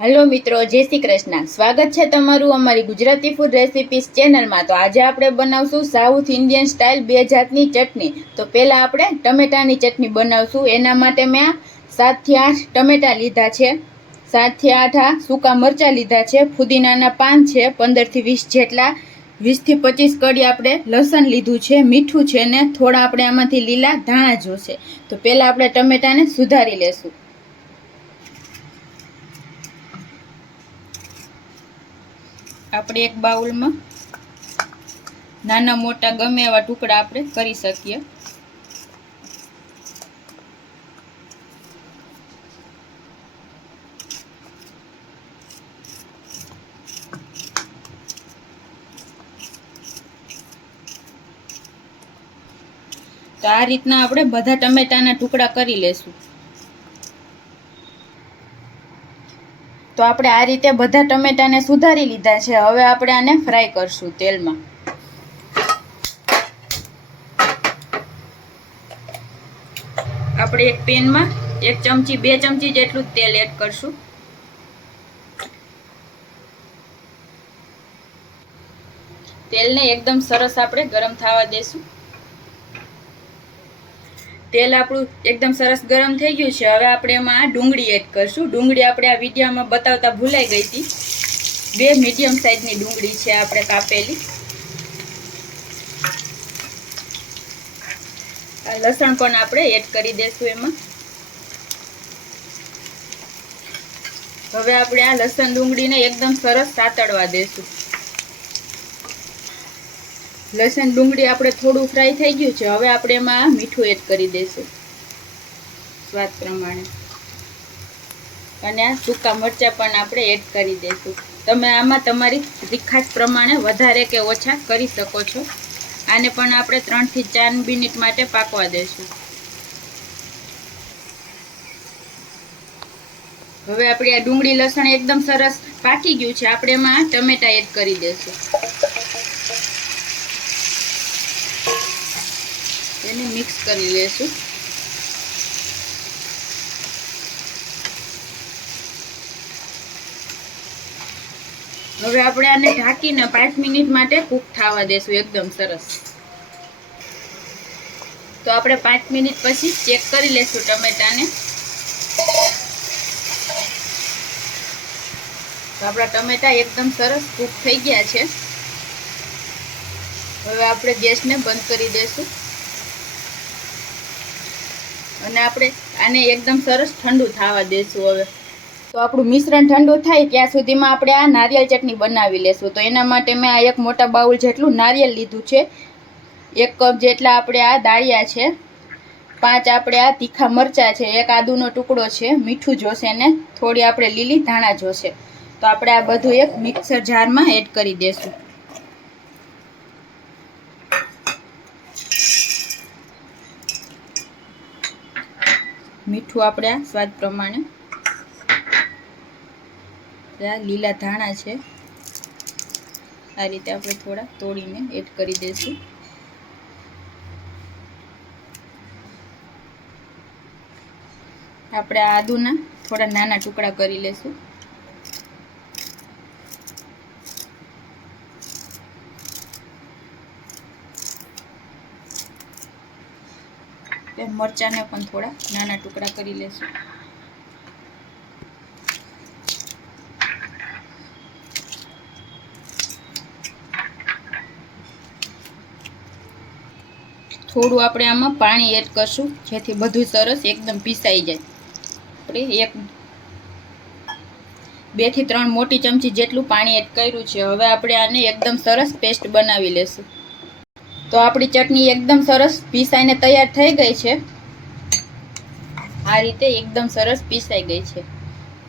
Hello मित्रों, जय श्री कृष्ण। स्वागत है तमारू अमारी गुजराती फूड रेसिपीज चेनल में। तो आज आप बनावशु साउथ इंडियन स्टाइल बे जातनी चटनी। तो पहला आपणे टमेटानी चटनी बनावशु। एना माटे मैं 7 થી 8 टमेटा लीधा है, 7 થી 8 आ सूका मरचा लीधा है, फुदीनाना पान है 15 થી 20 जेटला, 20 થી 25 कड़ी आपणे लसण लीधुं है, मीठुं है ने थोड़ा आपणे आमांथी लीला धाणा जोईशे। तो पहला आपणे टमेटाने सुधारी लेशुं। આપણે એક બાઉલમાં નાના મોટા ગમે એવા ટુકડા આપણે કરી શકીએ। તો આ રીતના આપણે બધા ટમેટાના ટુકડા કરી લેશું। તો આપણે આ રીતે બધા ટમેટાને સુધારી લીધા છે। હવે આપણે આને ફ્રાય કરશું તેલમાં। આપણે એક પેનમાં 1 ચમચી 2 ચમચી જેટલું તેલ એડ કરશું। તેલને એકદમ સરસ આપણે ગરમ થવા દેશું। तेल આપણું એકદમ સરસ ગરમ થઈ ગયું છે। હવે આપણે એમાં ડુંગળી એડ કરશું। ડુંગળી આપણે આ વિડિયોમાં બતાવતા ભૂલાઈ ગઈ હતી। 2 મીડિયમ સાઈઝની ડુંગળી છે આપણે કાપેલી। આ લસણ પણ આપણે એડ કરી દેશું એમાં। હવે આપણે આ લસણ ડુંગળીને એકદમ સરસ સાતળવા દેશું। लसन डूंगળી આપણે થોડું ફ્રાય થઈ ગયું છે। હવે આપણે એમાં મીઠું એડ કરી દઈશું સ્વાદ પ્રમાણે, અને આ સૂકા મરચાં પણ આપણે એડ કરી દઈશું। તમે આમાં તમારી તીખાશ પ્રમાણે વધારે કે ઓછા કરી શકો છો। આને પણ આપણે 3 થી 4 મિનિટ માટે પાકવા દઈશું। હવે આપણે આ ડુંગળી લસણ એકદમ સરસ પાકી ગયું છે। આપણે એમાં ટમેટા એડ કરી દઈશું। એને મિક્સ કરી લેશું। હવે આપણે આને ઢાંકીને 5 મિનિટ માટે કૂક થવા દેશું એકદમ સરસ। તો આપણે 5 મિનિટ પછી ચેક કરી લેશું ટમેટાને। તો આપણા ટમેટા એકદમ સરસ કૂક થઈ ગયા છે। હવે આપણે ગેસને બંધ કરી દેશું અને આપણે આને એકદમ સરસ ઠંડુ થવા દેશું। હવે તો આપણું મિશ્રણ ઠંડુ થાય ત્યાં સુધીમાં આપણે આ નારિયેળ ચટણી બનાવી લેશું। તો એના માટે મેં આ એક મોટા બાઉલ જેટલું નારિયેળ લીધું છે, 1 કપ જેટલા આપણે આ દાળિયા છે, 5 આપણે આ તીખા મરચાં છે, 1 આદુનો ટુકડો છે, મીઠું જોશે ને થોડી આપણે લીલી ધાણા જોશે। તો આપણે આ બધું એક મિક્સર જારમાં એડ કરી દેશું। મીઠું આપણે આ સ્વાદ પ્રમાણે, લીલા ધાણા છે આ રીતે આપણે થોડા તોડીને એડ કરી દઈશું। આપણે આદુના થોડા નાના ટુકડા કરી લેશું। મરચાંને પણ થોડા નાના ટુકડા કરી લેશું। થોડું આપણે આમાં પાણી એડ કરશું જેથી બધું સરસ એકદમ પીસાઈ જાય। આપણે 2 થી 3 મોટી ચમચી જેટલું પાણી એડ કર્યું છે। હવે આપણે આને એકદમ સરસ પેસ્ટ બનાવી લેશું। તો આપણી ચટણી એકદમ સરસ પીસાઈને તૈયાર થઈ ગઈ છે। આ રીતે એકદમ સરસ પીસાઈ ગઈ છે।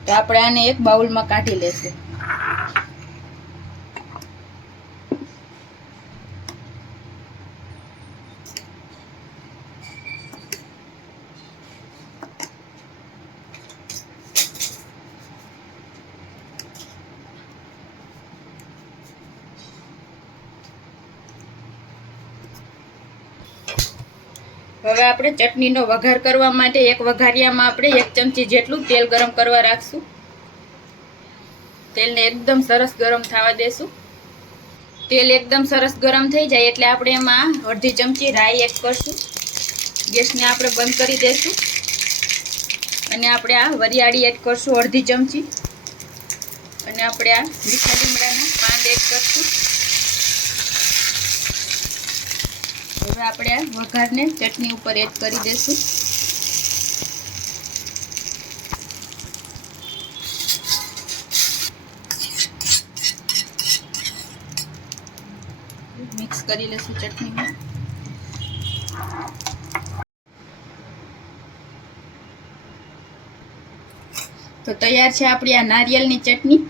તો આપણે આને એક બાઉલમાં કાઢી લેશું। હવે આપણે ચટણીનો વઘાર કરવા માટે એક વઘારિયામાં આપણે 1 ચમચી જેટલું તેલ ગરમ કરવા રાખશું। તેલને એકદમ સરસ ગરમ થવા દેશું. તેલ એકદમ સરસ ગરમ થઈ જાય એટલે આપણે એમાં અડધી ચમચી રાઈ એડ કરશું. ગેસને આપણે બંધ કરી દેશું અને આપણે આ વરિયાળી એડ કરશું અડધી ચમચી અને આપણે આ મીઠા લીમડાના પાન એડ કરશું. હવે આપણે આ વઘારને ચટણી ઉપર એડ કરી દેશું. મિક્સ કરી લેશું ચટણીમાં. તો તૈયાર છે આપણી આ નારિયેળની ચટણી.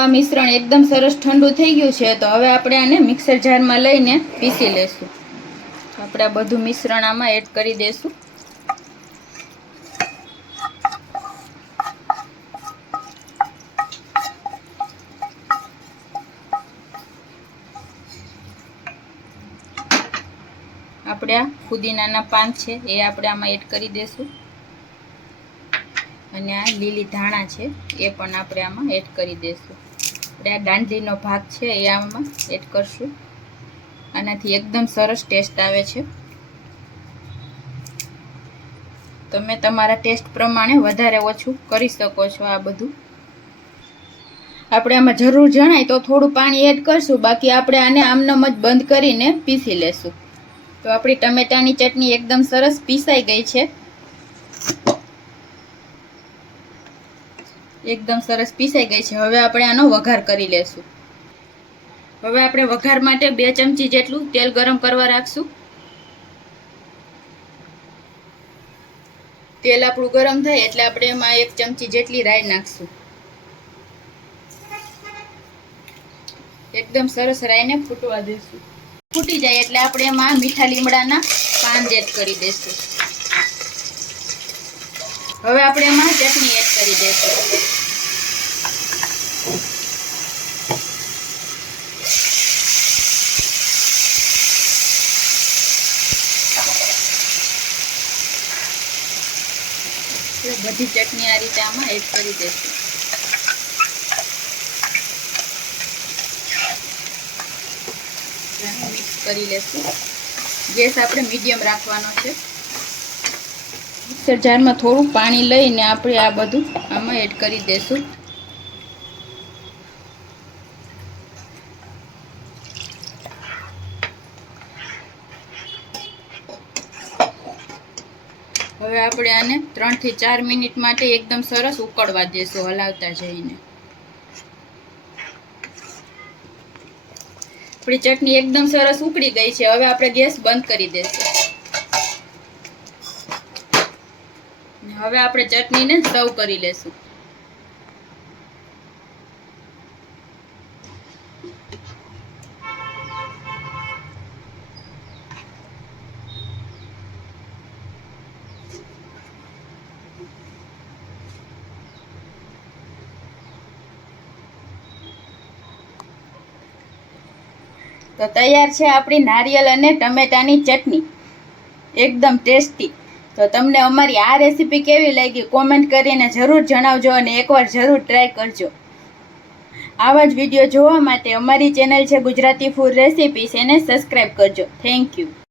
આ મિશ્રણ એકદમ સરસ ઠંડુ થઈ ગયું છે. તો હવે આપણે આને મિક્સર જારમાં લઈને પીસી લેશું. આપણે આ બધું મિશ્રણ આમાં એડ કરી દેશું. આપણે આ ફુદીનાના પાન છે એ આપણે આમાં એડ કરી દેશું અને આ લીલી ધાણા છે એ પણ આપણે આમાં એડ કરી દેશું. આપણે આ દાંડલીનો ભાગ છે એ આમાં એડ કરશું. આનાથી એકદમ સરસ ટેસ્ટ આવે છે. તમે તમારા ટેસ્ટ પ્રમાણે વધારે ઓછું કરી શકો છો. આ બધું આપણે આમાં જરૂર જણાય તો થોડું પાણી એડ કરશું. બાકી આપણે આને આમનામ જ બંધ કરીને પીસી લેશું. તો આપણી ટમેટાની ચટણી એકદમ સરસ પીસાઈ ગઈ છે. એકદમ સરસ પીસાઈ ગઈ છે. હવે આપણે આનો વઘાર કરી લેશું. હવે આપણે વઘાર માટે 2 ચમચી જેટલું તેલ ગરમ કરવા રાખશું. તેલ આપણું ગરમ થાય એટલે આપણે એમાં 1 ચમચી જેટલી રાઈ નાખશું. એકદમ સરસ રાઈને ફૂટવા દેશું. ફૂટી જાય એટલે આપણે એમાં મીઠા લીમડાના પાન એડ કરી દેશું. હવે આપણે એમાં ચટણી એડ કરી દઈશું. બધી ચટણી આ રીતે આમાં એડ કરી દઈશું. મિક્સ કરી લેશું. ગેસ આપણે મીડિયમ રાખવાનો છે. મિક્સર જારમાં થોડું પાણી લઈને આપણે આ બધું આમાં એડ કરી દઈશું. હવે આપણે આને 3 થી 4 મિનિટ માટે એકદમ સરસ ઉકળવા દેશું હલાવતા જઈને. આપણી ચટણી એકદમ સરસ ઉકળી ગઈ છે. હવે આપણે ગેસ બંધ કરી દઈશું. હવે આપણે ચટણીને સર્વ કરી લેશું. તો તૈયાર છે આપણી નારિયેળ અને ટમેટાની ચટણી. એકદમ ટેસ્ટી. તો તમને અમારી આ રેસીપી કેવી લાગી કોમેન્ટ કરીને જરૂર જણાવજો અને એકવાર જરૂર ટ્રાય કરજો. આવા જ વિડીયો જોવા માટે અમારી ચેનલ છે ગુજરાતી ફૂડ રેસીપીસ, એને સબસ્ક્રાઈબ કરજો. Thank you.